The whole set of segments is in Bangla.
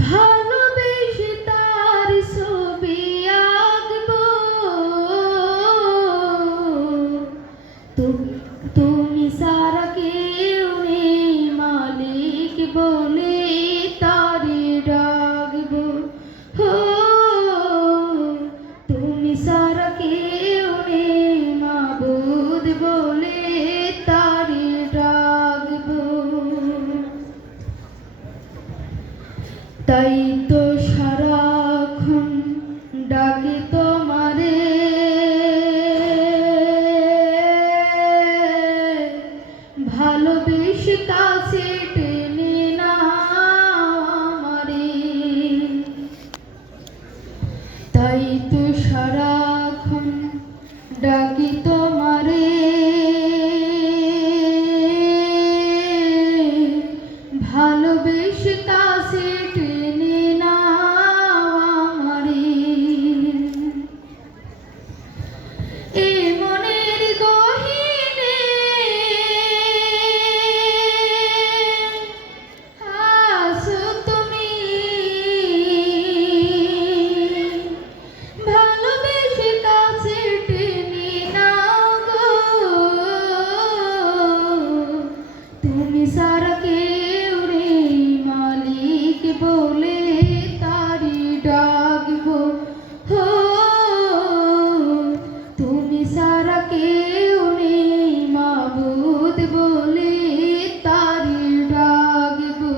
ভালোবেসে তার ছবি আঁকবো। তুমি সারা কেউ নেই মালিক বলে তারে ডাকবো। হো তুমি সারা কেউ নেই মাবুদ বলে তারে ডাকবো। তাই তো সারাক্ষণ ডাকি তোমারে, ভালোবেসে কাছে টেনে নাও আমারে। তাই তো সারাক্ষণ ডাকি তোমারে, ভালোবেসে কাছে টেনে নাও আমারে। এ মনের গহীনে আছো তুমি, ভালোবেসে কাছে টেনে নাও গো। তুমি সারা কেউ নেই মালিক বলে তারি ডাকবো। হো তুমি সারা কেউ নেই মাবুদ বলে তারি ডাকবো।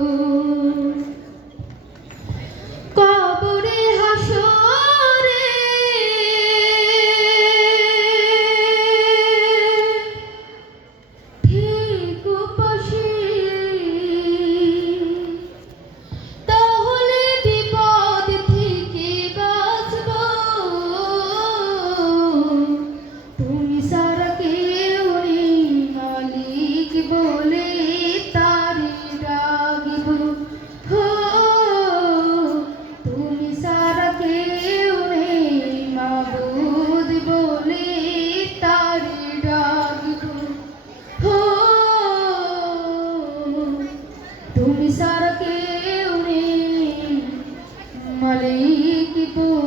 কবরে হাসরে থেকো পাশে, তাহলে বিপদ থেকে বাঁচবো। তুমি সারা কেউ নেই মালিক বলে তারে ডাকবো। হো তুমি সারা কেউ নেই মাবুদ বলে তারে ডাকবো। হো তুমি সারা কেউ নেই মালিক বলে